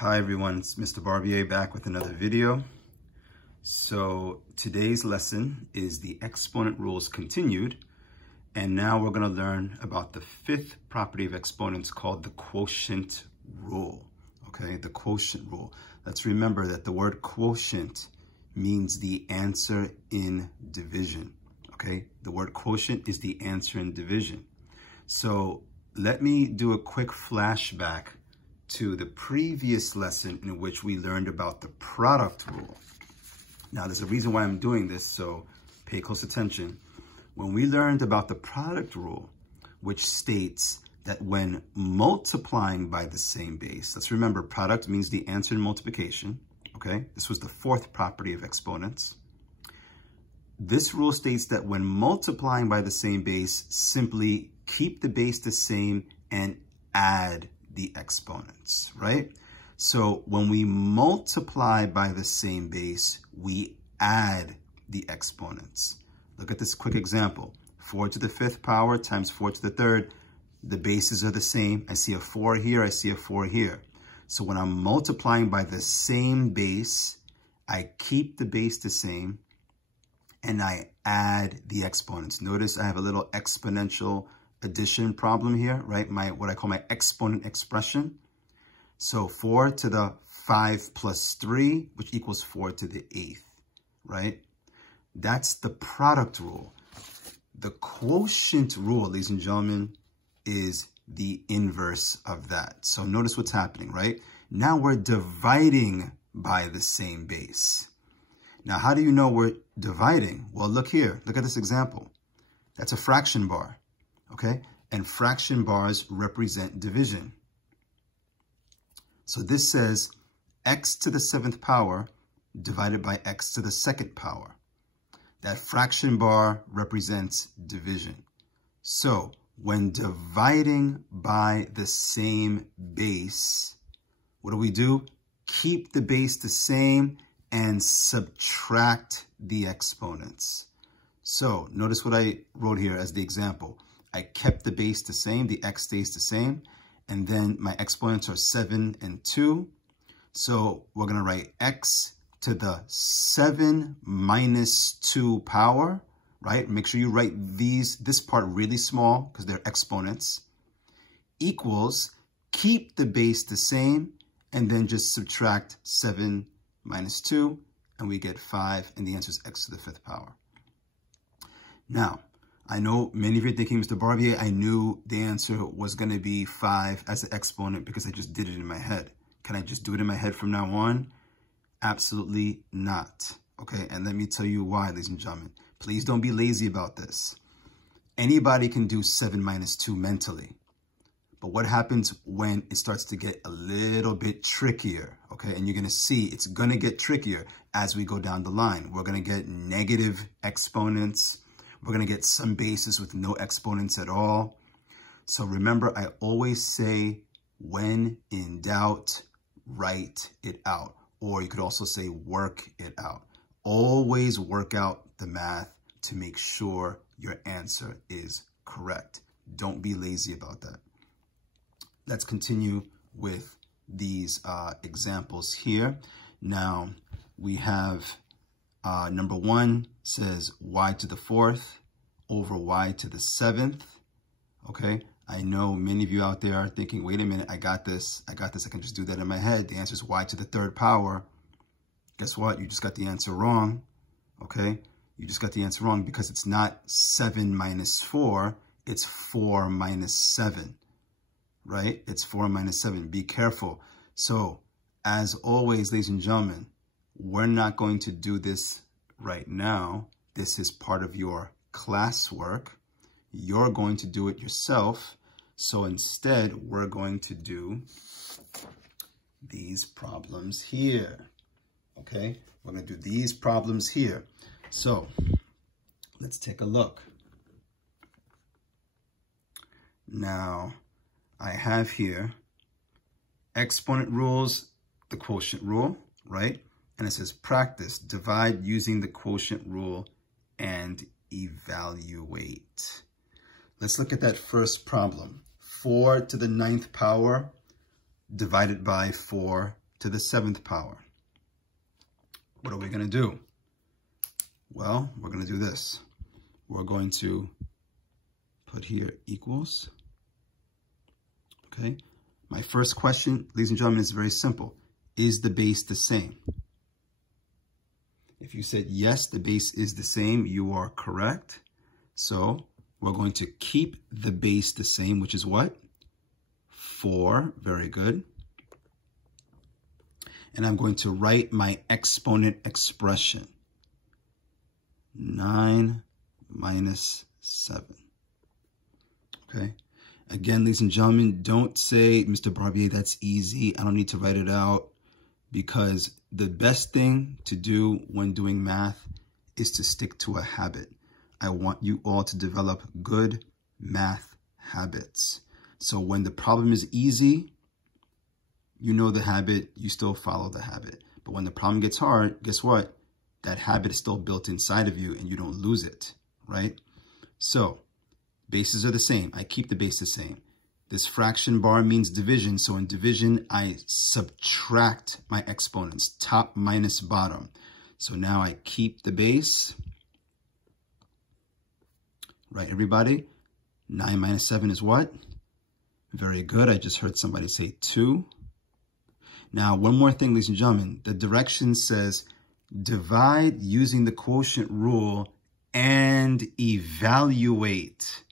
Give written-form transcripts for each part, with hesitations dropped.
Hi everyone, it's Mr. Barbier back with another video. So today's lesson is the exponent rules continued, and now we're going to learn about the fifth property of exponents called the quotient rule. Okay, the quotient rule. Let's remember that the word quotient means the answer in division. Okay, the word quotient is the answer in division. So let me do a quick flashback to the previous lesson in which we learned about the product rule. Now, there's a reason why I'm doing this, so pay close attention. When we learned about the product rule, which states that when multiplying by the same base, let's remember product means the answer in multiplication, okay? This was the fourth property of exponents. This rule states that when multiplying by the same base, simply keep the base the same and add the exponents, right? So when we multiply by the same base, we add the exponents. Look at this quick example. 4 to the fifth power times 4 to the third. The bases are the same. I see a 4 here, I see a 4 here. So when I'm multiplying by the same base, I keep the base the same and I add the exponents. Notice I have a little exponential addition problem here, right? What I call my exponent expression. So 4 to the 5 plus 3, which equals 4 to the 8th, right? That's the product rule. The quotient rule, ladies and gentlemen, is the inverse of that. So notice what's happening, right? Now we're dividing by the same base. Now, how do you know we're dividing? Well, look here. Look at this example. That's a fraction bar. Okay, and fraction bars represent division. So this says x to the 7th power divided by x to the 2nd power. That fraction bar represents division. So when dividing by the same base, what do? Keep the base the same and subtract the exponents. So notice what I wrote here as the example. I kept the base the same, the x stays the same, and then my exponents are 7 and 2. So we're going to write x to the 7 minus 2 power, right? Make sure you write this part really small because they're exponents, equals, keep the base the same, and then just subtract 7 minus 2, and we get 5, and the answer is x to the 5th power. Now, I know many of you are thinking, Mr. Barbier, I knew the answer was going to be 5 as an exponent because I just did it in my head. Can I just do it in my head from now on? Absolutely not. Okay, and let me tell you why, ladies and gentlemen. Please don't be lazy about this. Anybody can do 7 minus 2 mentally. But what happens when it starts to get a little bit trickier? Okay, and you're going to see it's going to get trickier as we go down the line. We're going to get negative exponents. We're going to get some bases with no exponents at all. So remember, I always say, when in doubt, write it out. Or you could also say, work it out. Always work out the math to make sure your answer is correct. Don't be lazy about that. Let's continue with these examples here. Now, we have number 1 says y to the 4th over y to the 7th. Okay, I know many of you out there are thinking, wait a minute, I got this, I can just do that in my head. The answer is y to the 3rd power. Guess what? You just got the answer wrong. Okay, you just got the answer wrong because it's not 7 minus 4, it's 4 minus 7, right? It's 4 minus 7. Be careful. So, as always, ladies and gentlemen, we're not going to do this right now. This is part of your classwork. You're going to do it yourself. So instead, we're going to do these problems here. Okay? We're going to do these problems here. So let's take a look. Now, I have here exponent rules, the quotient rule, right? And it says practice, divide using the quotient rule and evaluate. Let's look at that first problem. 4 to the 9th power divided by 4 to the 7th power. What are we going to do? Well, we're going to do this. We're going to put here equals. Okay. My first question, ladies and gentlemen, is very simple. Is the base the same? If you said yes, the base is the same, you are correct. So we're going to keep the base the same, which is what? 4. Very good. And I'm going to write my exponent expression. 9 minus 7. Okay. Again, ladies and gentlemen, don't say, Mr. Barbier, that's easy. I don't need to write it out, because the best thing to do when doing math is to stick to a habit. I want you all to develop good math habits. So when the problem is easy, you know the habit, you still follow the habit. But when the problem gets hard, guess what? That habit is still built inside of you and you don't lose it, right? So bases are the same. I keep the base the same. This fraction bar means division. So in division, I subtract my exponents, top minus bottom. So now I keep the base. Right, everybody? 9 minus 7 is what? Very good. I just heard somebody say 2. Now, one more thing, ladies and gentlemen. The direction says divide using the quotient rule and evaluate.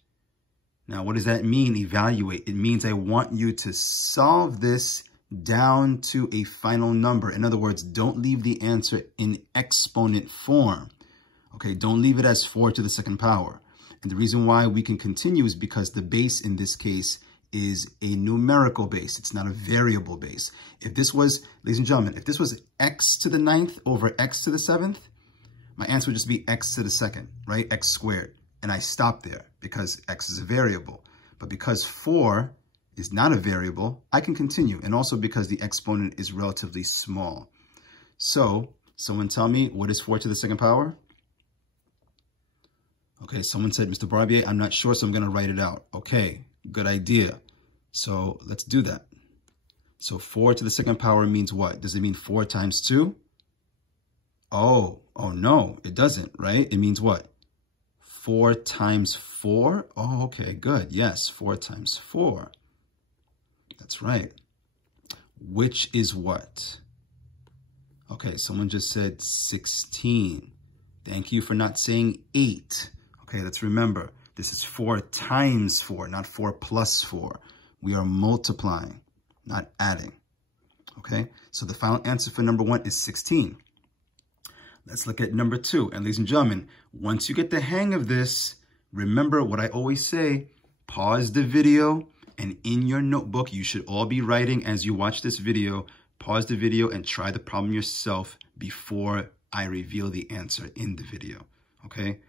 Now, what does that mean, evaluate? It means I want you to solve this down to a final number. In other words, don't leave the answer in exponent form. Okay, don't leave it as 4 to the 2nd power. And the reason why we can continue is because the base in this case is a numerical base. It's not a variable base. If this was, ladies and gentlemen, if this was x to the 9th over x to the 7th, my answer would just be x to the 2nd, right? X squared. And I stop there because x is a variable. But because 4 is not a variable, I can continue. And also because the exponent is relatively small. So someone tell me, what is 4 to the 2nd power? Okay, someone said, Mr. Barbier, I'm not sure, so I'm going to write it out. Okay, good idea. So let's do that. So 4 to the 2nd power means what? Does it mean 4 times 2? Oh no, it doesn't, right? It means what? 4 times 4? Oh, okay, good. Yes, 4 times 4. That's right. Which is what? Okay, someone just said 16. Thank you for not saying 8. Okay, let's remember, this is 4 times 4, not 4 plus 4. We are multiplying, not adding. Okay, so the final answer for number 1 is 16. Let's look at number 2. And ladies and gentlemen, once you get the hang of this, remember what I always say, pause the video, and in your notebook, you should all be writing as you watch this video. Pause the video and try the problem yourself before I reveal the answer in the video, okay?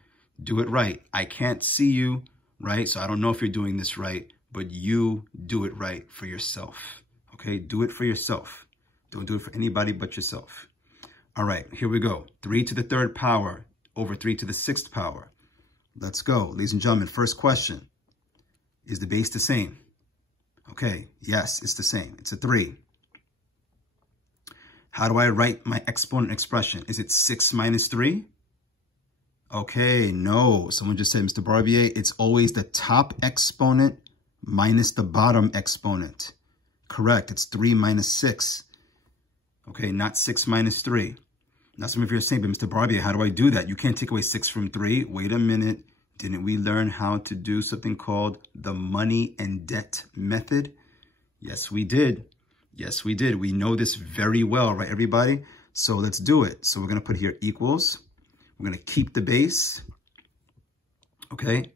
Do it right. I can't see you, right? So I don't know if you're doing this right, but you do it right for yourself, okay? Do it for yourself. Don't do it for anybody but yourself. All right, here we go. 3 to the 3rd power over 3 to the 6th power. Let's go. Ladies and gentlemen, first question. Is the base the same? Okay, yes, it's the same. It's a 3. How do I write my exponent expression? Is it 6 minus 3? Okay, no. Someone just said, Mr. Barbier, it's always the top exponent minus the bottom exponent. Correct, it's 3 minus 6. Okay, not 6 minus 3. Now some of you are saying, but Mr. Barbier, how do I do that? You can't take away 6 from 3. Wait a minute. Didn't we learn how to do something called the money and debt method? Yes, we did. Yes, we did. We know this very well, right, everybody? So let's do it. So we're going to put here equals. We're going to keep the base. Okay.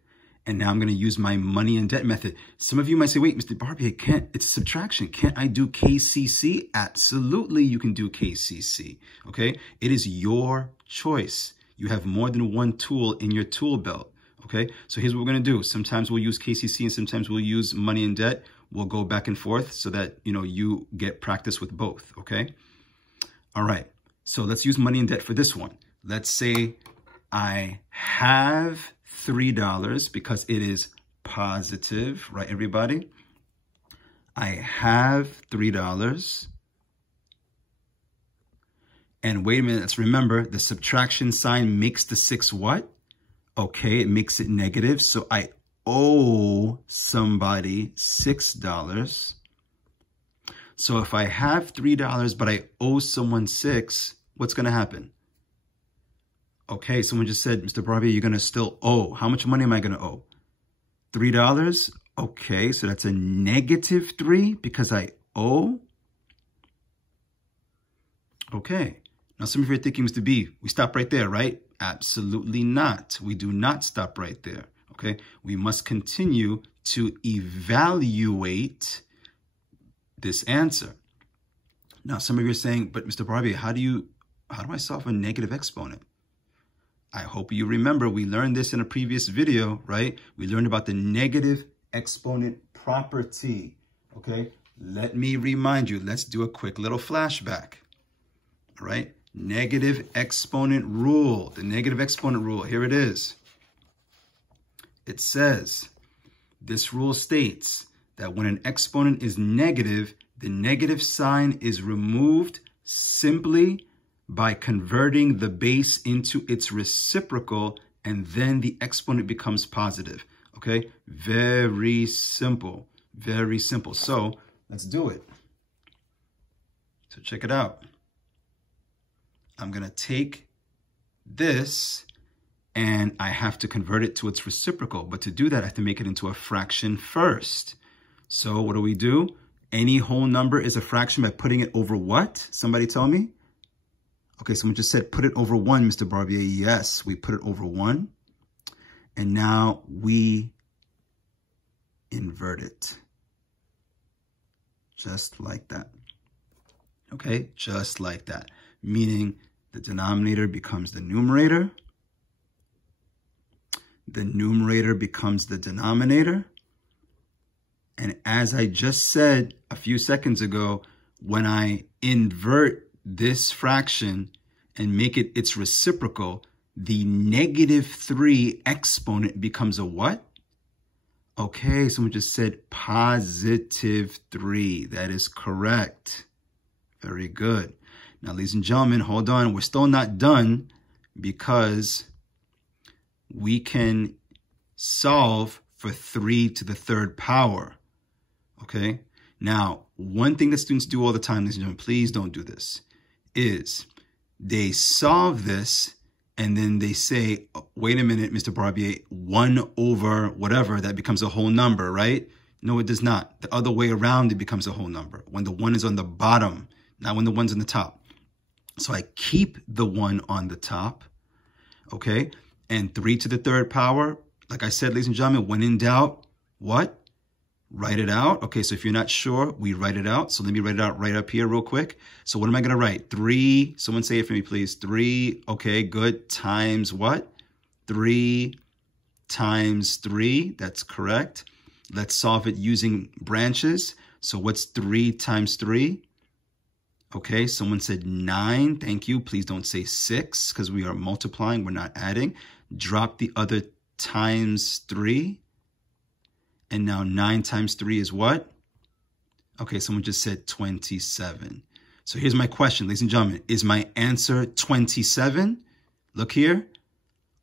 And now I'm going to use my money and debt method. Some of you might say, wait, Mr. Barbier, it's subtraction. Can't I do KCC? Absolutely, you can do KCC. Okay. It is your choice. You have more than one tool in your tool belt. Okay. So here's what we're going to do. Sometimes we'll use KCC and sometimes we'll use money and debt. We'll go back and forth so that, you get practice with both. Okay. All right. So let's use money and debt for this one. Let's say I have $3 because it is positive, right, everybody? I have $3. And wait a minute, let's remember the subtraction sign makes the 6 what? Okay, it makes it negative. So I owe somebody $6. So if I have $3, but I owe someone 6, what's going to happen? Okay, someone just said, Mr. Barbier, you're going to still owe. How much money am I going to owe? $3? Okay, so that's a negative 3 because I owe. Okay, now some of you are thinking, Mr. B, we stop right there, right? Absolutely not. We do not stop right there, okay? We must continue to evaluate this answer. Now, some of you are saying, but Mr. Barbier, how do I solve a negative exponent? I hope you remember we learned this in a previous video, right? We learned about the negative exponent property, okay? Let me remind you, let's do a quick little flashback, all right? Negative exponent rule, the negative exponent rule, here it is. It says, this rule states that when an exponent is negative, the negative sign is removed simply by converting the base into its reciprocal, and then the exponent becomes positive, okay? Very simple, very simple. So let's do it. So check it out. I'm going to take this and I have to convert it to its reciprocal. But to do that, I have to make it into a fraction first. So what do? Any whole number is a fraction by putting it over what? Somebody tell me. Okay, someone just said put it over 1, Mr. Barbier. Yes, we put it over 1. And now we invert it. Just like that. Okay, just like that. Meaning the denominator becomes the numerator. The numerator becomes the denominator. And as I just said a few seconds ago, when I invert this fraction and make it its reciprocal, the negative 3 exponent becomes a what? Okay, someone just said positive 3. That is correct. Very good. Now, ladies and gentlemen, hold on. We're still not done because we can solve for 3 to the 3rd power. Okay? Now, one thing that students do all the time, ladies and gentlemen, please don't do this, is they solve this and then they say, oh, wait a minute, Mr. Barbier, 1 over whatever, that becomes a whole number, right? No, it does not. The other way around, it becomes a whole number. When the 1 is on the bottom, not when the 1's on the top. So I keep the 1 on the top, okay? And 3 to the 3rd power, like I said, ladies and gentlemen, when in doubt, what? Write it out. Okay, so if you're not sure, we write it out. So let me write it out right up here real quick. So what am I going to write? 3, someone say it for me, please. 3, okay, good, times what? 3 times 3, that's correct. Let's solve it using branches. So what's 3 times 3? Okay, someone said 9. Thank you. Please don't say 6 because we are multiplying. We're not adding. Drop the other times 3. And now 9 times 3 is what? Okay, someone just said 27. So here's my question, ladies and gentlemen. Is my answer 27? Look here.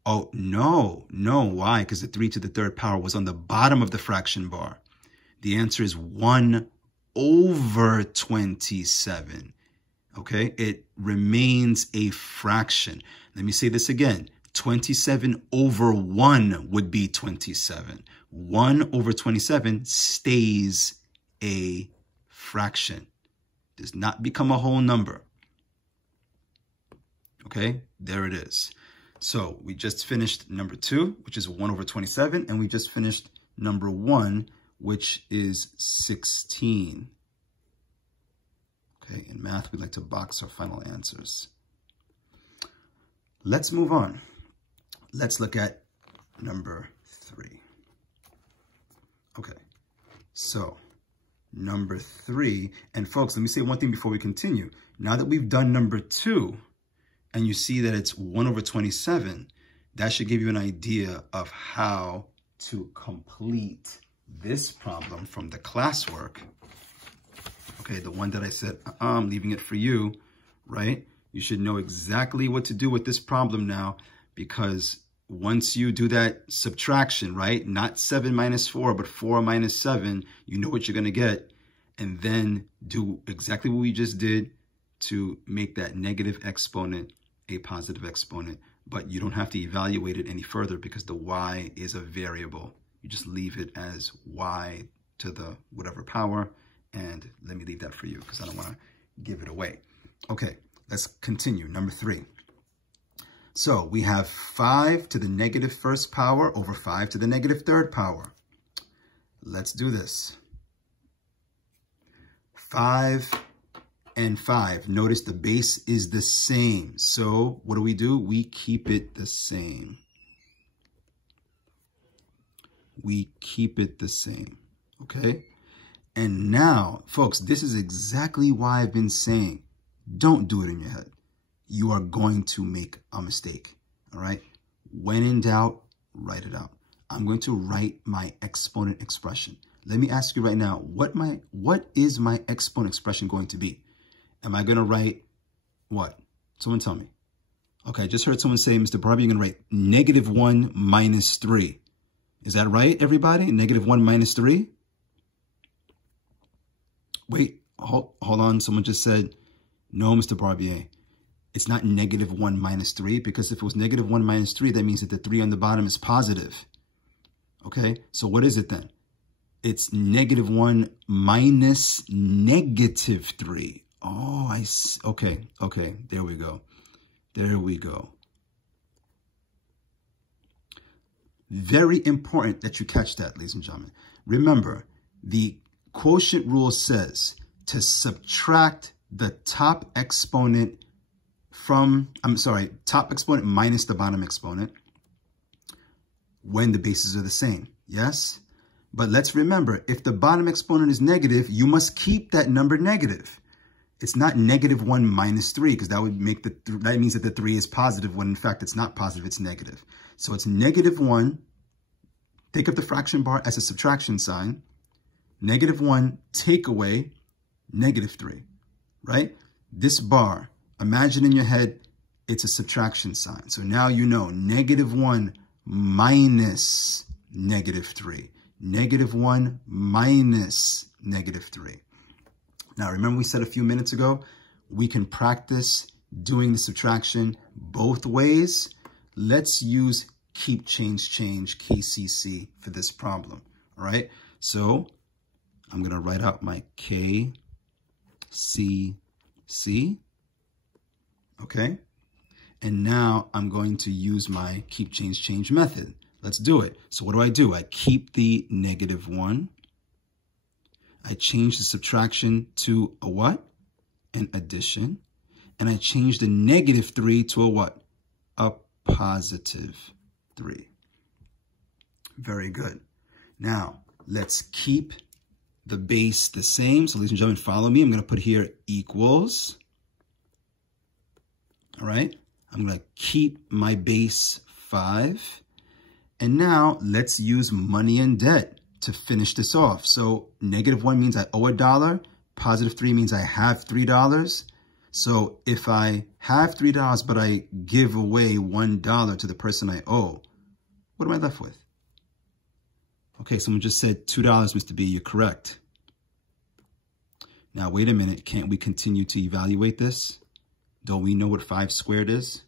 Oh, no. Why? Because the 3 to the 3rd power was on the bottom of the fraction bar. The answer is 1 over 27. Okay, it remains a fraction. Let me say this again. 27 over 1 would be 27. 1 over 27 stays a fraction. Does not become a whole number. Okay, there it is. So we just finished number 2, which is 1 over 27, and we just finished number 1, which is 16. Okay, in math, we like to box our final answers. Let's move on. Let's look at number 3. Okay, so number 3, and folks, let me say one thing before we continue. Now that we've done number 2, and you see that it's 1 over 27, that should give you an idea of how to complete this problem from the classwork. Okay, the one that I said, I'm leaving it for you, right? You should know exactly what to do with this problem now, because once you do that subtraction, right? Not 7 minus 4, but 4 minus 7, you know what you're going to get. And then do exactly what we just did to make that negative exponent a positive exponent. But you don't have to evaluate it any further because the y is a variable. You just leave it as y to the whatever power. And let me leave that for you because I don't want to give it away. Okay, let's continue. Number 3. So we have 5 to the negative first power over 5 to the negative third power. Let's do this. 5 and 5. Notice the base is the same. So what do? We keep it the same. We keep it the same. Okay? And now, folks, this is exactly why I've been saying, don't do it in your head. You are going to make a mistake. All right? When in doubt, write it out. I'm going to write my exponent expression. Let me ask you right now, what is my exponent expression going to be? Am I going to write what? Someone tell me. Okay, I just heard someone say, Mr. Barbie, you're going to write negative 1 minus 3. Is that right, everybody? Negative 1 minus 3? Wait, hold on. Someone just said, no, Mr. Barbier. It's not negative 1 minus 3, because if it was negative 1 minus 3, that means that the 3 on the bottom is positive. Okay, so what is it then? It's negative 1 minus negative 3. Oh, I see. Okay, there we go. There we go. Very important that you catch that, ladies and gentlemen. Remember, the quotient rule says to subtract the top exponent top exponent minus the bottom exponent when the bases are the same. Yes? But let's remember, if the bottom exponent is negative, you must keep that number negative. It's not negative 1 minus 3, because that would make that means that the 3 is positive when in fact it's not positive, it's negative. So it's negative 1. Take up the fraction bar as a subtraction sign. Negative 1, take away negative 3, right? This bar, imagine in your head, it's a subtraction sign. So now you know negative 1 minus negative 3. Negative 1 minus negative 3. Now, remember we said a few minutes ago, we can practice doing the subtraction both ways. Let's use keep, change, KCC for this problem, all right? So I'm going to write out my KCC, okay? And now I'm going to use my keep, change method. Let's do it. So what do? I keep the negative 1. I change the subtraction to a what? An addition. And I change the negative 3 to a what? A positive 3. Very good. Now, let's keep the base the same. So ladies and gentlemen, follow me. I'm going to put here equals. All right. I'm going to keep my base 5. And now let's use money and debt to finish this off. So negative 1 means I owe $1. Positive 3 means I have $3. So if I have $3, but I give away $1 to the person I owe, what am I left with? Okay, someone just said $2, Mr. B, you're correct. Now, wait a minute. Can't we continue to evaluate this? Don't we know what 5 squared is?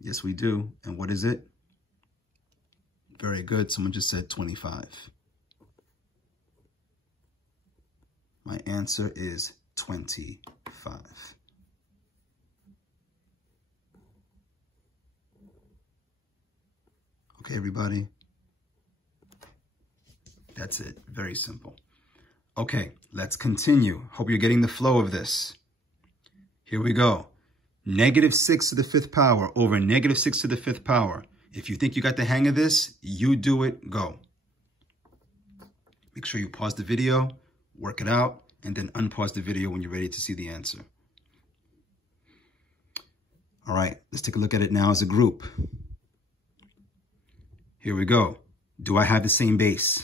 Yes, we do. And what is it? Very good. Someone just said 25. My answer is 25. Okay, everybody. That's it. Very simple. Okay, let's continue. Hope you're getting the flow of this. Here we go. Negative 6 to the 5th power over negative 6 to the 5th power. If you think you got the hang of this, you do it, go. Make sure you pause the video, work it out, and then unpause the video when you're ready to see the answer. All right, let's take a look at it now as a group. Here we go. Do I have the same base?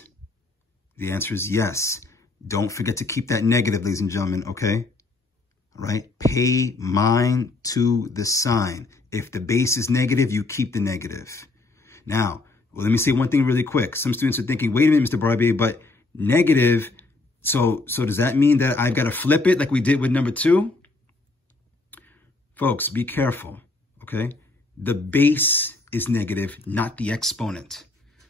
The answer is yes. Don't forget to keep that negative, ladies and gentlemen, okay? right? Pay mind to the sign. If the base is negative, you keep the negative. Now, well, let me say one thing really quick. Some students are thinking, wait a minute, Mr. Barbier, but negative, so does that mean that I've got to flip it like we did with number 2? Folks, be careful, okay? The base is negative, not the exponent,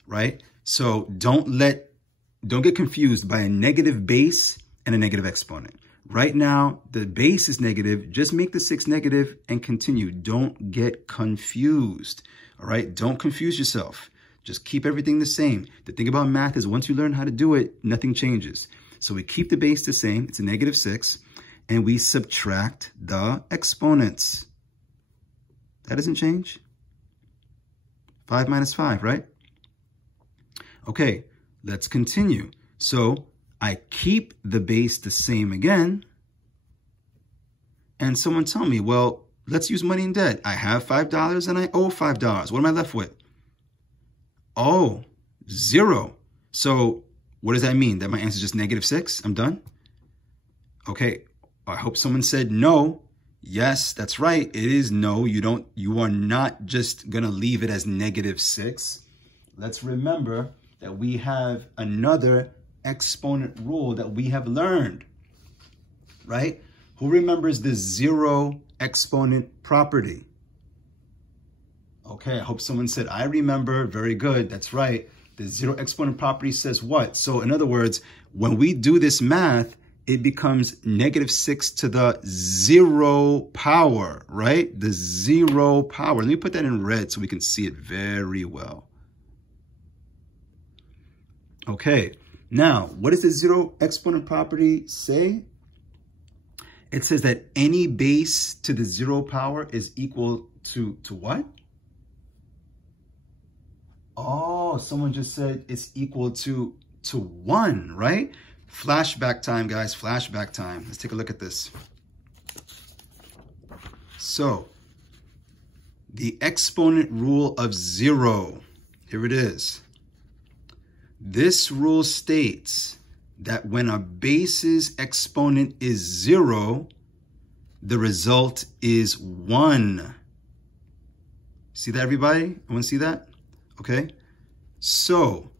right? So don't get confused by a negative base and a negative exponent. Right now, the base is negative. Just make the 6 negative and continue. Don't get confused, all right? Don't confuse yourself. Just keep everything the same. The thing about math is once you learn how to do it, nothing changes. So we keep the base the same. It's a negative 6. And we subtract the exponents. That doesn't change. 5 minus 5, right? Okay, let's continue. So I keep the base the same again. And someone tell me, well, let's use money and debt. I have $5 and I owe $5. What am I left with? Oh, 0. So what does that mean? That my answer is just negative 6? I'm done? Okay, I hope someone said no. Yes, that's right. It is no. You are not just going to leave it as negative 6. Let's remember that we have another exponent rule that we have learned, right? Who remembers the 0 exponent property? Okay, I hope someone said, I remember. Very good. That's right. The 0 exponent property says what? So in other words, when we do this math, it becomes negative 6 to the 0 power, right? The 0 power. Let me put that in red so we can see it very well. Okay, now, what does the 0 exponent property say? It says that any base to the 0 power is equal to what? Oh, someone just said it's equal to 1, right? Flashback time, guys, flashback time. Let's take a look at this. So, the exponent rule of 0, here it is. This rule states that when a base's exponent is 0, the result is 1. See that, everybody? Everyone see that? Okay. So,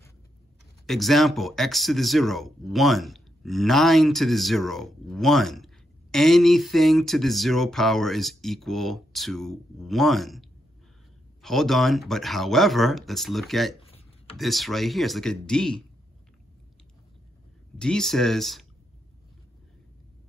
example, x to the 0, 1. 9 to the 0, 1. Anything to the 0 power is equal to 1. Hold on, but however, let's look at this right here. Let's look at D. D says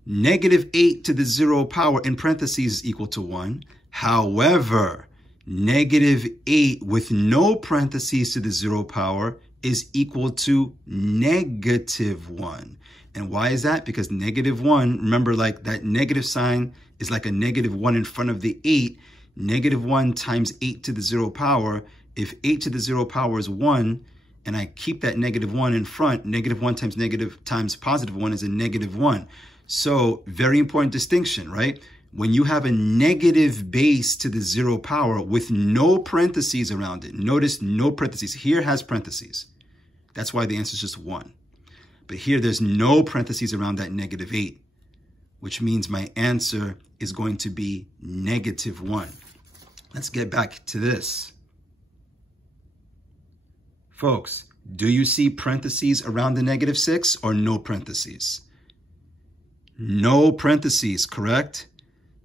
negative 8 to the 0 power in parentheses is equal to 1. However, negative 8 with no parentheses to the 0 power is equal to negative 1. And why is that? Because negative 1, remember, like that negative sign is like a negative 1 in front of the 8. Negative 1 times 8 to the 0 power. If 8 to the 0 power is 1, and I keep that negative 1 in front, negative 1 times negative times positive 1 is a negative 1. So very important distinction, right? When you have a negative base to the 0 power with no parentheses around it, notice no parentheses. Here has parentheses. That's why the answer is just 1. But here there's no parentheses around that negative 8, which means my answer is going to be negative 1. Let's get back to this. Folks, do you see parentheses around the negative 6 or no parentheses? No parentheses, correct?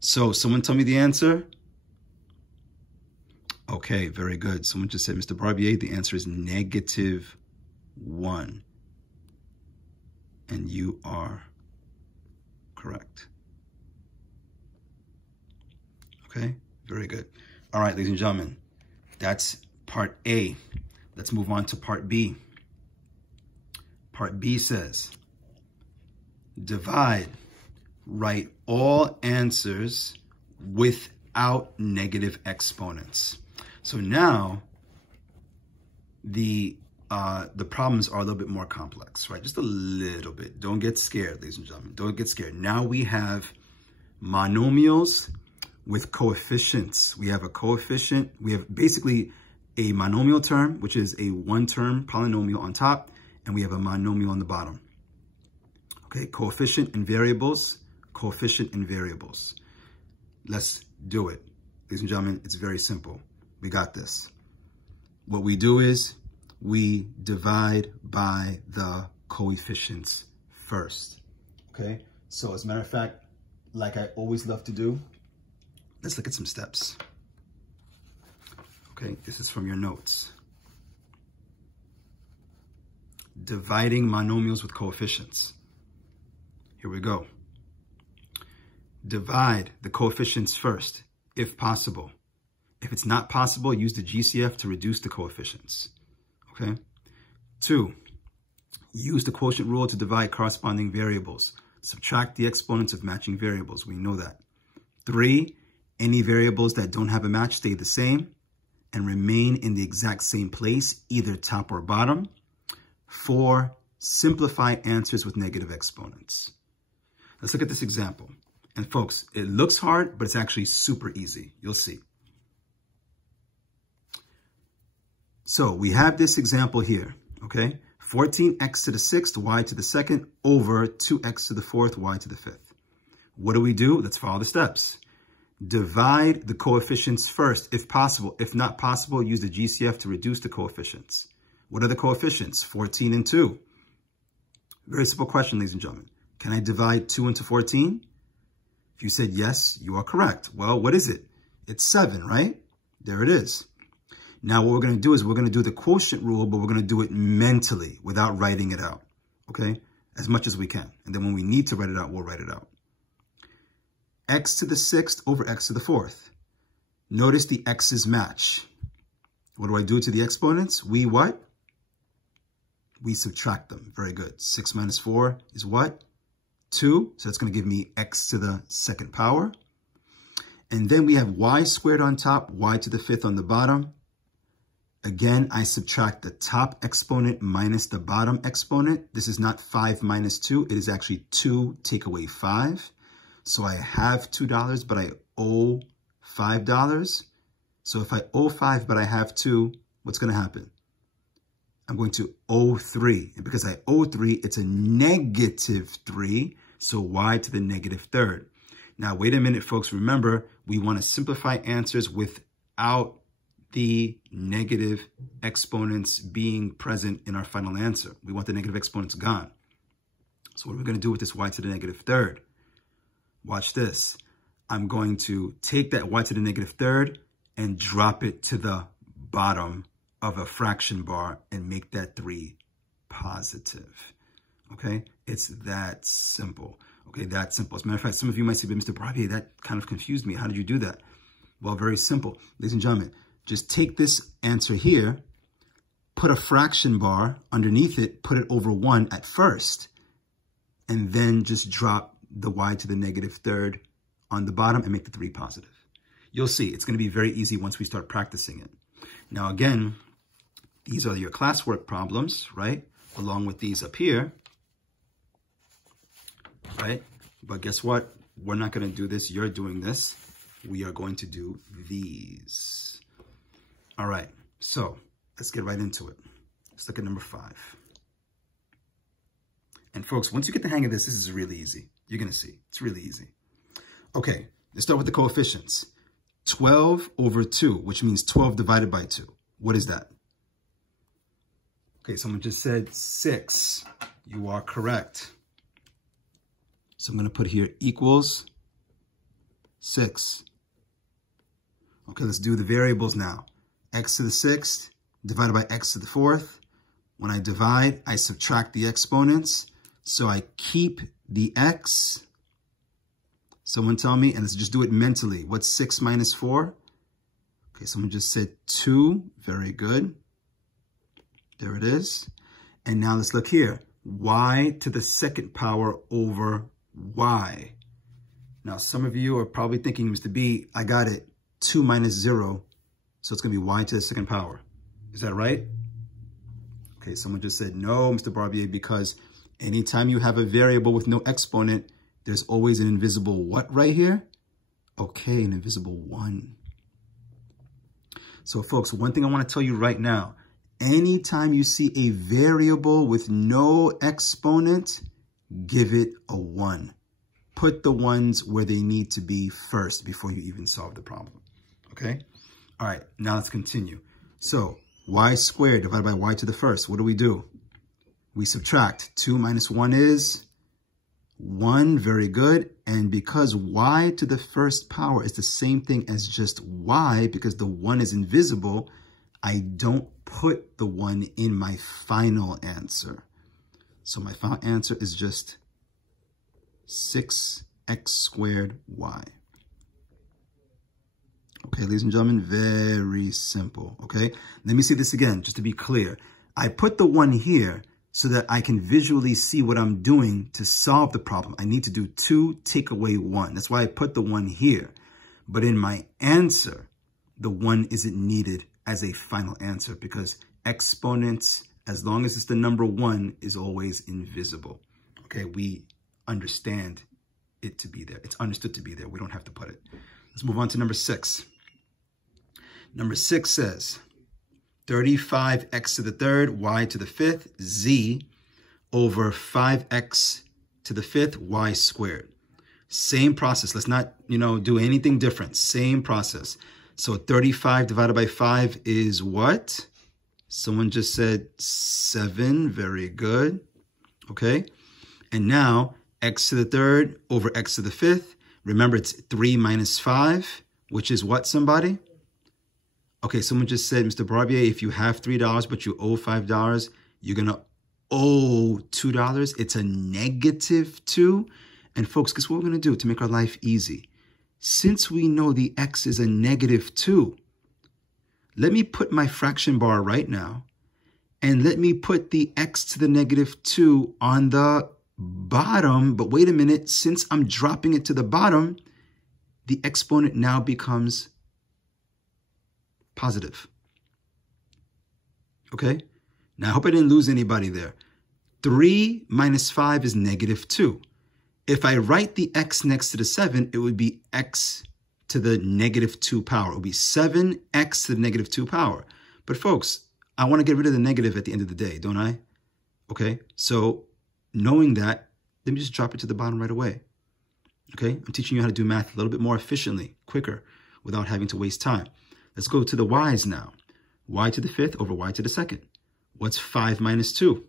So someone tell me the answer. Okay, very good. Someone just said, Mr. Barbier, the answer is negative 1. And you are correct. Okay, very good. All right, ladies and gentlemen, that's part A. Let's move on to part B. Part B says, divide, write all answers without negative exponents. So now the problems are a little bit more complex, right? Just a little bit. Don't get scared, ladies and gentlemen. Don't get scared. Now we have monomials with coefficients. We have a coefficient. We have basically a monomial term, which is a one-term polynomial on top, and we have a monomial on the bottom. Okay, coefficient and variables. coefficient and variables. Let's do it. Ladies and gentlemen, it's very simple. We got this. What we do is we divide by the coefficients first, okay? So as a matter of fact, like I always love to do, let's look at some steps. Okay, this is from your notes. Dividing monomials with coefficients. Here we go. Divide the coefficients first, if possible. If it's not possible, use the GCF to reduce the coefficients. Okay? 2, use the quotient rule to divide corresponding variables. Subtract the exponents of matching variables. We know that. 3, any variables that don't have a match stay the same and remain in the exact same place, either top or bottom. 4, simplify answers with negative exponents. Let's look at this example. And folks, it looks hard, but it's actually super easy. You'll see. So we have this example here, okay? 14x to the 6th, y to the 2nd, over 2x to the 4th, y to the 5th. What do? Let's follow the steps. Divide the coefficients first, if possible. If not possible, use the GCF to reduce the coefficients. What are the coefficients? 14 and 2. Very simple question, ladies and gentlemen. Can I divide 2 into 14? If you said yes, you are correct. Well, what is it? It's 7, right? There it is. Now, what we're going to do is we're going to do the quotient rule, but we're going to do it mentally without writing it out, okay? As much as we can. And then when we need to write it out, we'll write it out. X to the 6th over x to the 4th. Notice the x's match. What do I do to the exponents? We what? We subtract them. Very good. 6 minus 4 is what? 2. So that's going to give me x to the 2nd power. And then we have y squared on top, y to the 5th on the bottom. Again, I subtract the top exponent minus the bottom exponent. This is not 5 minus 2. It is actually 2 take away 5. So I have $2, but I owe $5. So if I owe 5, but I have 2, what's going to happen? I'm going to owe 3. And because I owe 3, it's a negative 3. So y to the negative 3rd. Now, wait a minute, folks. Remember, we want to simplify answers without the negative exponents being present in our final answer. We want the negative exponents gone. So what are we going to do with this y to the negative 3rd? Watch this. I'm going to take that y to the negative 3rd and drop it to the bottom of a fraction bar and make that 3 positive. Okay? It's that simple. Okay, that simple. As a matter of fact, some of you might say, but Mr. Barbier, that kind of confused me. How did you do that? Well, very simple. Ladies and gentlemen, just take this answer here, put a fraction bar underneath it, put it over 1 at first, and then just drop the y to the negative 3rd on the bottom and make the 3 positive. You'll see, it's going to be very easy once we start practicing it. Now, again, these are your classwork problems, right? Along with these up here, right? But guess what? We're not going to do this. You're doing this. We are going to do these. All right, so let's get right into it. Let's look at number 5. And folks, once you get the hang of this, this is really easy. You're going to see. It's really easy. Okay, let's start with the coefficients. 12 over 2, which means 12 divided by 2. What is that? Okay, someone just said 6. You are correct. So I'm going to put here equals 6. Okay, let's do the variables now. X to the 6th divided by x to the 4th. When I divide, I subtract the exponents. So I keep the x. Someone tell me, and let's just do it mentally. What's 6 minus 4? Okay, someone just said 2. Very good. There it is. And now let's look here. Y to the 2nd power over y. Now, some of you are probably thinking, Mr. B, I got it. 2 minus 0. So it's going to be y to the 2nd power. Is that right? Okay, someone just said, no, Mr. Barbier, because anytime you have a variable with no exponent, there's always an invisible what right here? Okay, an invisible 1. So folks, one thing I want to tell you right now, anytime you see a variable with no exponent, give it a 1. put the ones where they need to be first before you even solve the problem, okay? All right, now let's continue. So y squared divided by y to the first, what do? We subtract. 2 minus 1 is 1, very good. And because y to the first power is the same thing as just y, because the 1 is invisible, I don't put the 1 in my final answer. So my final answer is just 6x squared y. Okay, ladies and gentlemen, very simple, okay? Let me see this again, just to be clear. I put the 1 here so that I can visually see what I'm doing to solve the problem. I need to do 2, take away 1. That's why I put the 1 here. But in my answer, the 1 isn't needed as a final answer because exponents, as long as it's the number 1, is always invisible. Okay, we understand it to be there. It's understood to be there. We don't have to put it. Let's move on to number 6. Number 6 says 35x to the third, y to the fifth, z over 5x to the fifth, y squared. Same process. Let's not, do anything different. Same process. So 35 divided by 5 is what? Someone just said 7. Very good. Okay. And now x to the third over x to the fifth. Remember, it's 3 minus 5, which is what, somebody? Okay, someone just said, Mr. Barbier, if you have $3, but you owe $5, you're going to owe $2. It's a negative 2. And folks, guess what we're going to do to make our life easy? Since we know the x is a negative 2, let me put my fraction bar right now, and let me put the x to the negative 2 on the bottom. But wait a minute, since I'm dropping it to the bottom, the exponent now becomes positive. Okay? Now, I hope I didn't lose anybody there. 3 minus 5 is negative 2. If I write the x next to the 7, it would be x to the negative 2 power. It would be 7x to the negative 2 power. But folks, I want to get rid of the negative at the end of the day, don't I? Okay? So knowing that, let me just drop it to the bottom right away. Okay? I'm teaching you how to do math a little bit more efficiently, quicker, without having to waste time. Let's go to the y's now. Y to the fifth over y to the second. What's 5 minus 2?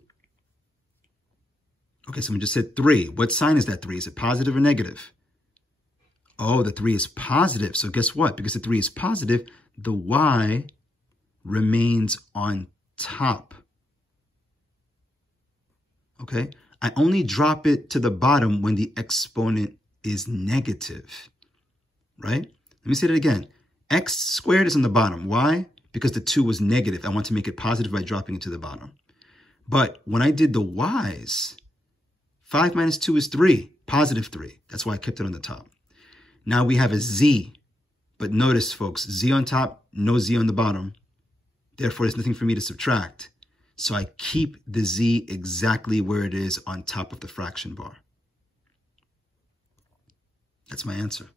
Okay, someone just said 3. What sign is that 3? Is it positive or negative? Oh, the 3 is positive. So guess what? Because the 3 is positive, the y remains on top. Okay? I only drop it to the bottom when the exponent is negative, right? Let me say that again. X squared is on the bottom. Why? Because the 2 was negative. I want to make it positive by dropping it to the bottom. But when I did the y's, 5 minus 2 is 3, positive 3. That's why I kept it on the top. Now we have a z. But notice, folks, z on top, no z on the bottom. Therefore, there's nothing for me to subtract. So I keep the z exactly where it is on top of the fraction bar. That's my answer.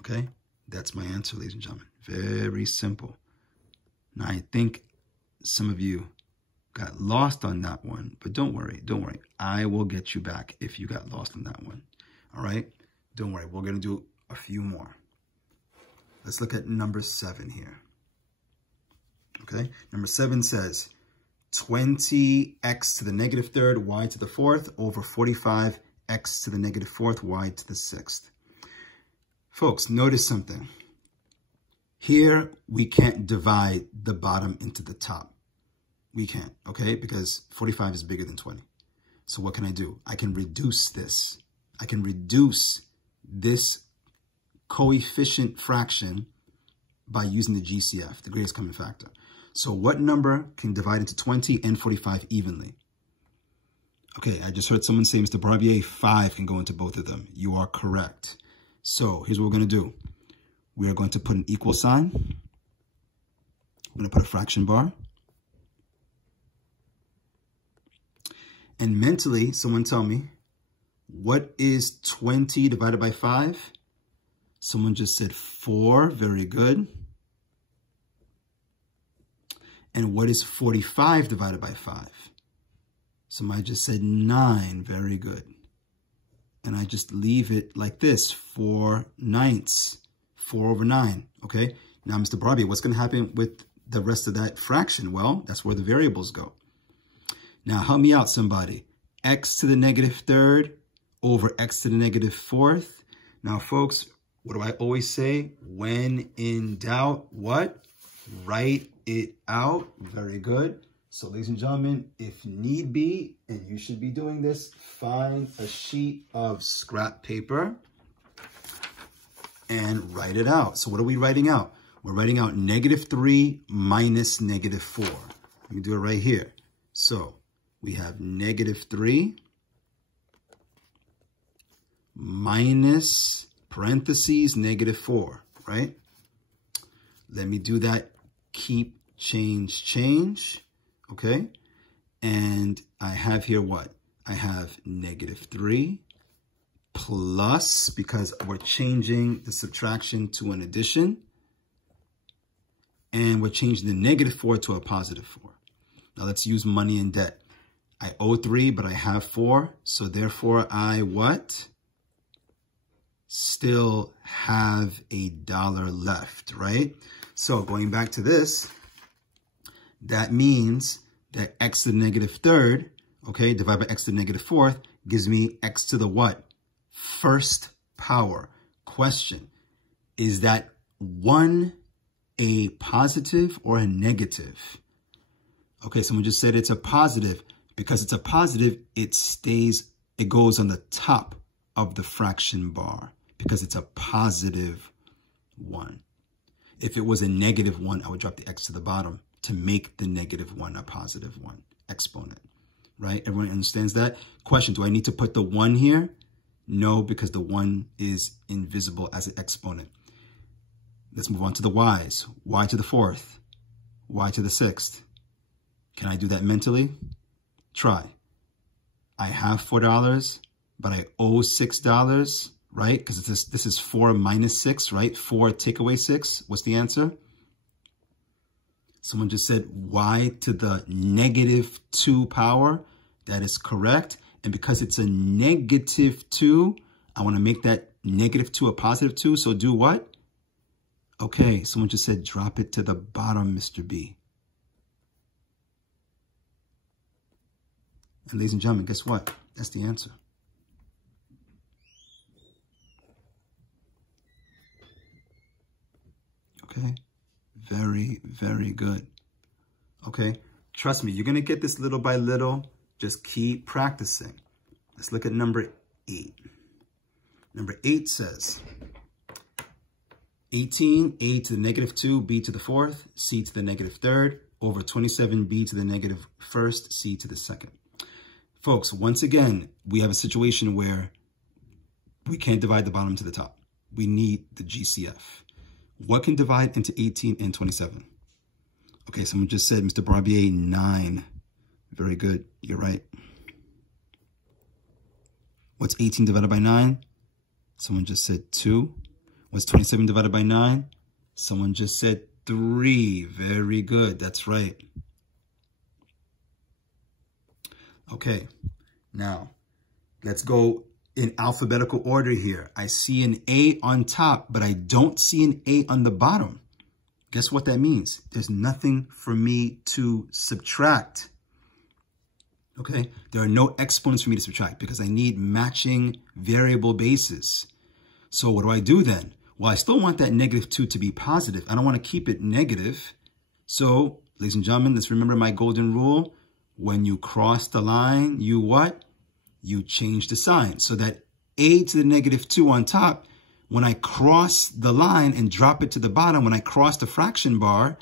Okay? That's my answer, ladies and gentlemen. Very simple. Now, I think some of you got lost on that one, but don't worry. I will get you back if you got lost on that one. All right? Don't worry. We're going to do a few more. Let's look at number 7 here. Okay? Number 7 says 20x to the negative third, y to the fourth, over 45x to the negative fourth, y to the sixth. Folks, notice something. Here, we can't divide the bottom into the top. We can't, okay? Because 45 is bigger than 20. So what can I do? I can reduce this. I can reduce this coefficient fraction by using the GCF, the greatest common factor. So what number can divide into 20 and 45 evenly? Okay, I just heard someone say, Mr. Barbier, 5 can go into both of them. You are correct. So here's what we're going to do. We are going to put an equal sign. I'm going to put a fraction bar. And mentally, someone tell me, what is 20 divided by 5? Someone just said 4. Very good. And what is 45 divided by 5? Somebody just said 9. Very good. and I just leave it like this, 4/9, 4/9, okay? Now, Mr. Barbie, what's going to happen with the rest of that fraction? Well, that's where the variables go. Now, help me out, somebody. X to the -3rd over X to the -4th. Now, folks, what do I always say? When in doubt, what? Write it out. Very good. So, ladies and gentlemen, if need be, and you should be doing this, find a sheet of scrap paper and write it out. So what are we writing out? We're writing out -3 minus -4. Let me do it right here. So we have -3 minus parentheses -4, right? Let me do that. Keep, change. Okay, and I have here what? I have -3 plus, because we're changing the subtraction to an addition, and we're changing the -4 to a +4. Now let's use money and debt. I owe 3, but I have 4, so therefore I what? Still have $1 left, right? So going back to this, that means that X to the -3rd, okay, divided by X to the -4th, gives me X to the what? First power. Question, is that 1 a positive or a negative? Okay, someone just said it's a positive. Because it's a positive, it goes on the top of the fraction bar because it's a +1. If it was a -1, I would drop the X to the bottom to make the -1 a +1 exponent, right? Everyone understands that? Question, do I need to put the 1 here? No, because the 1 is invisible as an exponent. Let's move on to the y's. Y to the 4th, Y to the 6th. Can I do that mentally? Try. I have $4, but I owe $6, right? Because this is 4 minus 6, right? 4 take away 6. What's the answer? Someone just said y to the -2 power. That is correct. And because it's a -2, I want to make that -2 a +2. So do what? Okay, someone just said drop it to the bottom, Mr. B. And ladies and gentlemen, guess what? That's the answer. Okay, very, very good. Okay, trust me, you're going to get this little by little. Just keep practicing. Let's look at number 8. Number 8 says 18, a to the -2, b to the 4th, c to the -3rd, over 27b to the -1st, c to the 2nd. Folks, once again, we have a situation where we can't divide the bottom to the top. We need the GCF. What can divide into 18 and 27? Okay, someone just said, Mr. Barbier, 9. Very good. You're right. What's 18 divided by 9? Someone just said 2. What's 27 divided by 9? Someone just said 3. Very good. That's right. Okay, now let's go in alphabetical order here. I see an A on top, but I don't see an A on the bottom. Guess what that means? There's nothing for me to subtract. Okay, there are no exponents for me to subtract because I need matching variable bases. So what do I do then? Well, I still want that -2 to be positive. I don't want to keep it negative. So, ladies and gentlemen, let's remember my golden rule. When you cross the line, you what? You change the sign. So that a to the -2 on top, when I cross the line and drop it to the bottom, when I cross the fraction bar,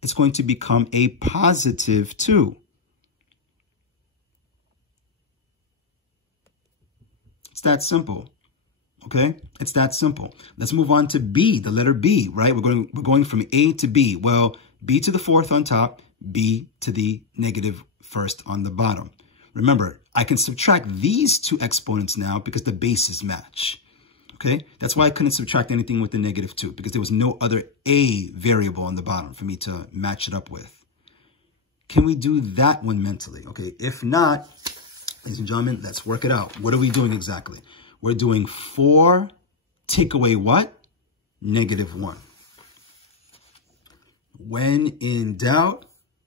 it's going to become a +2. It's that simple. Okay, it's that simple. Let's move on to B, the letter B, right? We're going from A to B. Well, B to the 4th on top, B to the -1st on the bottom. Remember, I can subtract these two exponents now because the bases match. Okay, that's why I couldn't subtract anything with the -2 because there was no other A variable on the bottom for me to match it up with. Can we do that one mentally? Okay, if not, ladies and gentlemen, let's work it out. What are we doing exactly? We're doing 4, take away what? -1. When in doubt,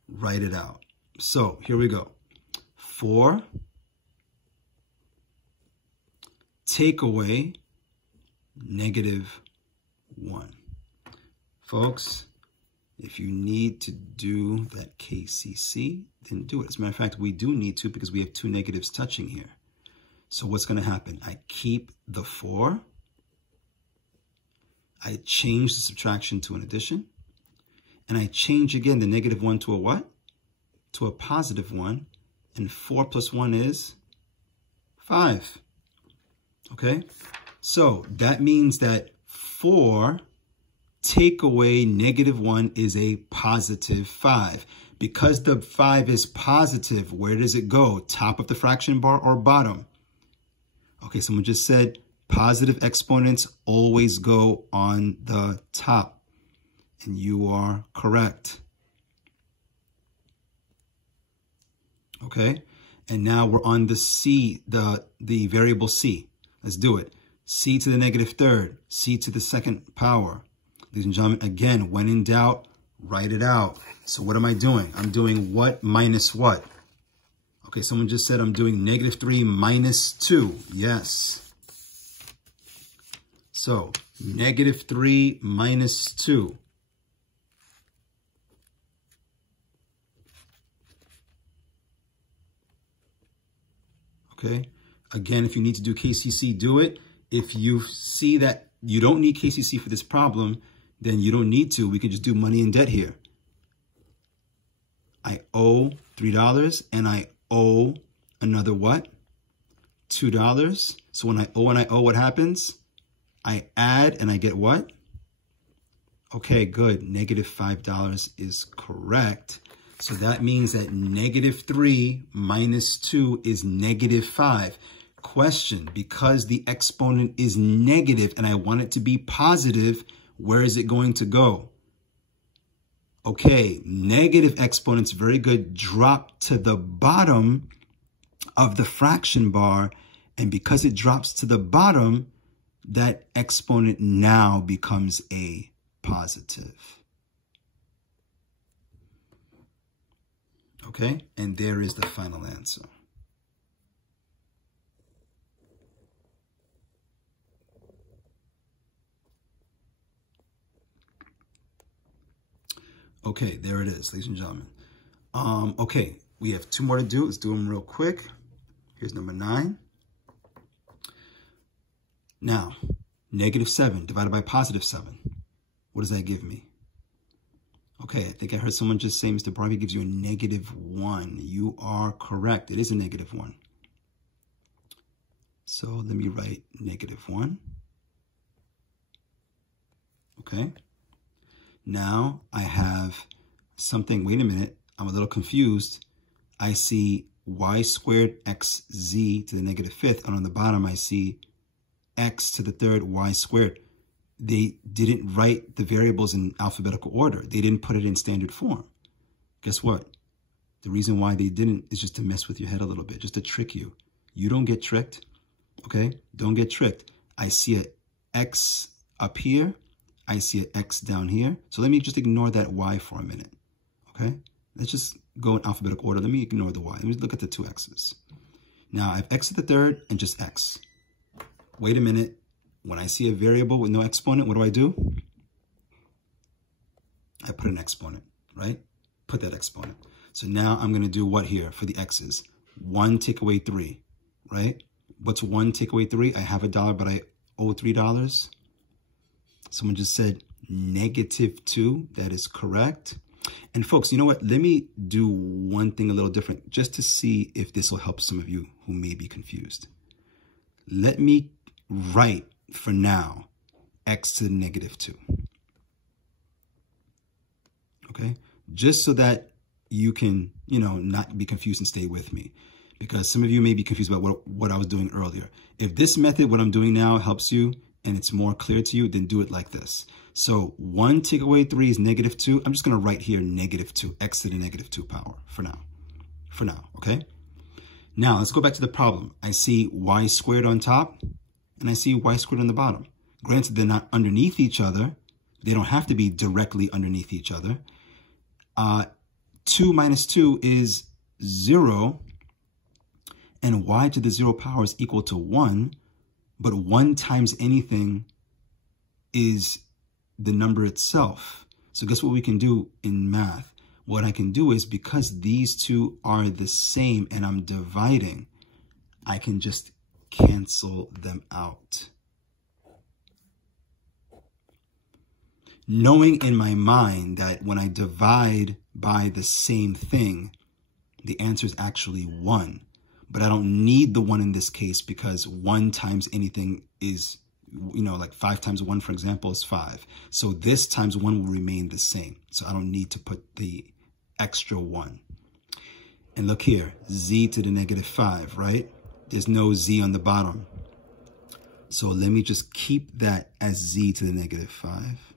write it out. So here we go. 4, take away -1. Folks, if you need to do that KCC, then do it. As a matter of fact, we do need to because we have 2 negatives touching here. So what's going to happen? I keep the 4. I change the subtraction to an addition. And I change again the -1 to a what? To a +1. And 4 plus 1 is 5. Okay? So that means that 4 take away -1 is a +5. Because the 5 is positive, where does it go? Top of the fraction bar or bottom? Okay, someone just said positive exponents always go on the top. And you are correct. Okay, and now we're on the C, the variable C. Let's do it. C to the -3rd, C to the 2nd power. Ladies and gentlemen, again, when in doubt, write it out. So what am I doing? I'm doing what minus what? Okay, someone just said I'm doing -3 minus 2. Yes. So -3 minus 2. Okay. Again, if you need to do KCC, do it. If you see that you don't need KCC for this problem, then you don't need to. We can just do money in debt here. I owe $3 and I owe another what? $2. So when I owe, what happens? I add and I get what? Okay, good. -$5 is correct. So that means that -3 minus 2 is -5. Question, because the exponent is negative and I want it to be positive, where is it going to go? Okay, negative exponents, very good, drop to the bottom of the fraction bar. And because it drops to the bottom, that exponent now becomes a positive. Okay, and there is the final answer. Okay, there it is, ladies and gentlemen. Okay, we have 2 more to do. Let's do them real quick. Here's number 9. Now, -7 divided by +7. What does that give me? Okay, I think I heard someone just say Mr. Barbie gives you a -1. You are correct. It is a -1. So let me write -1. Okay. Now I have something, wait a minute, I'm a little confused. I see y² xz to the -5th, and on the bottom I see x to the 3rd y². They didn't write the variables in alphabetical order. They didn't put it in standard form. Guess what? The reason why they didn't is just to mess with your head a little bit, just to trick you. You don't get tricked, okay? Don't get tricked. I see an x up here. I see an x down here. So let me just ignore that y for a minute, okay? Let's just go in alphabetical order. Let me ignore the y. Let me look at the 2 x's. Now I have x to the 3rd and just x. Wait a minute. When I see a variable with no exponent, what do? I put an exponent, right? Put that exponent. So now I'm going to do what here for the x's? 1 take away 3, right? What's 1 take away 3? I have $1, but I owe $3. Someone just said -2. That is correct. And folks, you know what? Let me do one thing a little different just to see if this will help some of you who may be confused. Let me write for now x to the -2. Okay? Just so that you can, not be confused and stay with me. Because some of you may be confused about what I was doing earlier. If this method, what I'm doing now, helps you and it's more clear to you, then do it like this. So 1 take away 3 is -2. I'm just going to write here -2, x to the -2 power for now, okay? Now, let's go back to the problem. I see y² on top. and I see y squared on the bottom. Granted, they're not underneath each other. They don't have to be directly underneath each other. 2 minus 2 is 0, and y to the 0 power is equal to 1, but 1 times anything is the number itself. So guess what we can do in math? What I can do is, because these two are the same and I'm dividing, I can just cancel them out. Knowing in my mind that when I divide by the same thing, the answer is actually 1. But I don't need the 1 in this case, because 1 times anything is, like 5 times 1, for example, is 5. So this times 1 will remain the same. So I don't need to put the extra 1. And look here, z to the negative 5, right? There's no z on the bottom. So let me just keep that as z to the negative 5.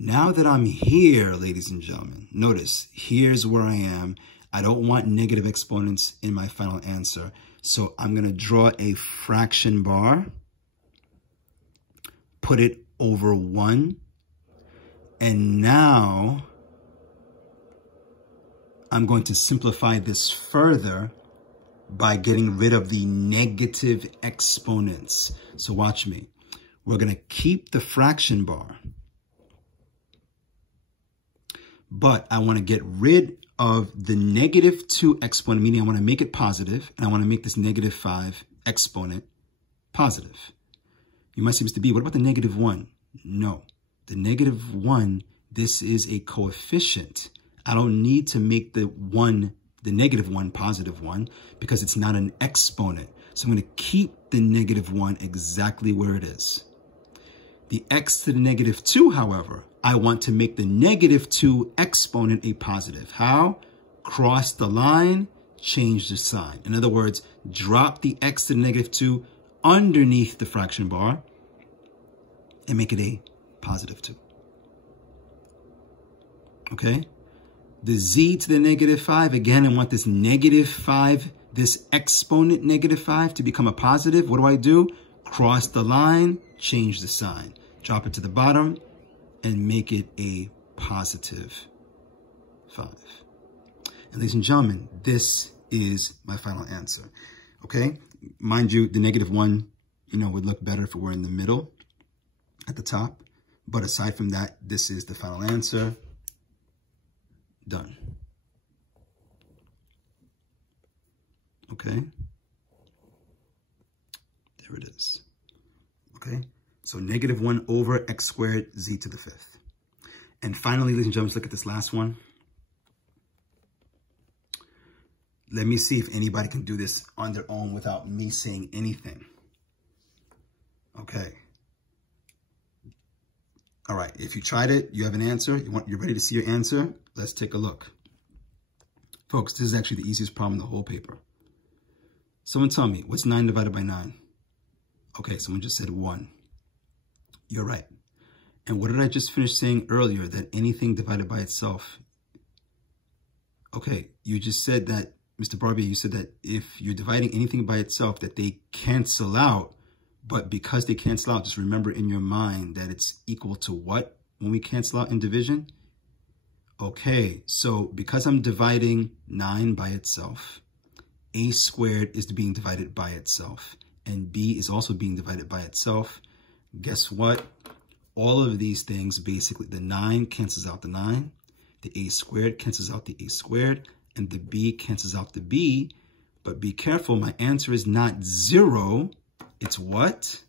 Now that I'm here, ladies and gentlemen, notice, here's where I am. I don't want negative exponents in my final answer. So I'm going to draw a fraction bar, put it over 1, and now I'm going to simplify this further by getting rid of the negative exponents. So watch me. We're going to keep the fraction bar, but I want to get rid of the negative 2 exponent, meaning I want to make it positive, and I want to make this negative 5 exponent positive. You might say, Mr. B, what about the negative 1? No, the negative 1, this is a coefficient. I don't need to make the negative 1 positive 1, because it's not an exponent. So I'm going to keep the negative 1 exactly where it is. The x to the negative 2, however, I want to make the negative 2 exponent a positive. How? Cross the line, change the sign. In other words, drop the x to the negative 2 underneath the fraction bar and make it a positive 2. Okay? The z to the negative 5, again, I want this negative 5, this exponent negative 5 to become a positive. What do? Cross the line, change the sign. Drop it to the bottom and make it a positive 5. And ladies and gentlemen, this is my final answer. Okay? Mind you, the negative 1, would look better if it were in the middle at the top. But aside from that, this is the final answer. Done. Okay? There it is. Okay? So negative 1 over x squared z to the 5th. And finally, ladies and gentlemen, let's look at this last one. Let me see if anybody can do this on their own without me saying anything. Okay. All right. If you tried it, you have an answer. You're ready to see your answer. Let's take a look. Folks, this is actually the easiest problem in the whole paper. Someone tell me, what's 9 divided by 9? Okay, someone just said 1. You're right. And what did I just finish saying earlier? That anything divided by itself. Okay, you just said that, Mr. Barbie, you said that if you're dividing anything by itself, that they cancel out. But because they cancel out, just remember in your mind that it's equal to what when we cancel out in division? Okay, so because I'm dividing 9 by itself, a squared is being divided by itself, and b is also being divided by itself. Guess what? All of these things, basically, the 9 cancels out the 9, the a squared cancels out the a squared, and the b cancels out the b. But be careful, my answer is not 0. It's what?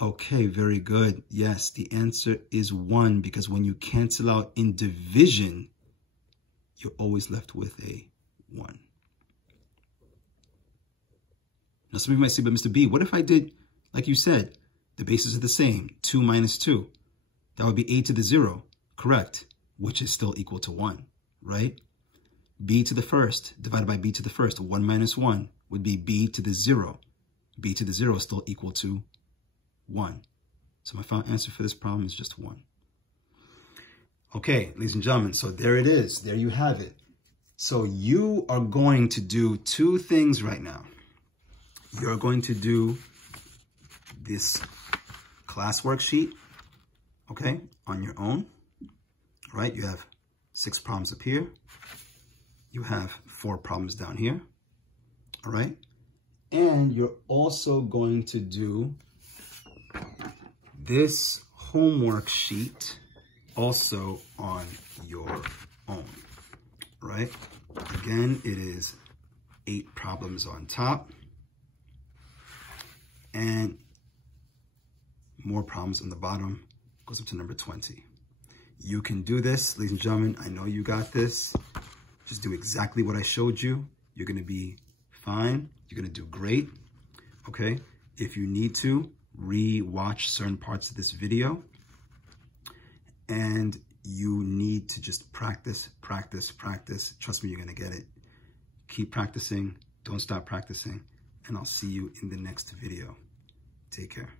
Okay, very good. Yes, the answer is 1, because when you cancel out in division, you're always left with a 1. Now, some of you might say, but Mr. B, what if I did, like you said, the bases are the same, 2 minus 2. That would be a to the 0, correct, which is still equal to 1, right? B to the first divided by b to the first, 1 minus 1 would be b to the 0. B to the 0 is still equal to 1. So my final answer for this problem is just 1. Okay, ladies and gentlemen, so there it is. There you have it. So you are going to do two things right now. You're going to do this class worksheet, okay, on your own, right? You have 6 problems up here. You have 4 problems down here, all right? And you're also going to do this homework sheet also on your own, right? Again, it is 8 problems on top and more problems on the bottom, goes up to number 20. You can do this, ladies and gentlemen. I know you got this. Just do exactly what I showed you. You're gonna be fine. You're gonna do great, okay? If you need to, re-watch certain parts of this video. And you need to just practice, practice, practice. Trust me, you're gonna get it. Keep practicing, don't stop practicing, and I'll see you in the next video. Take care.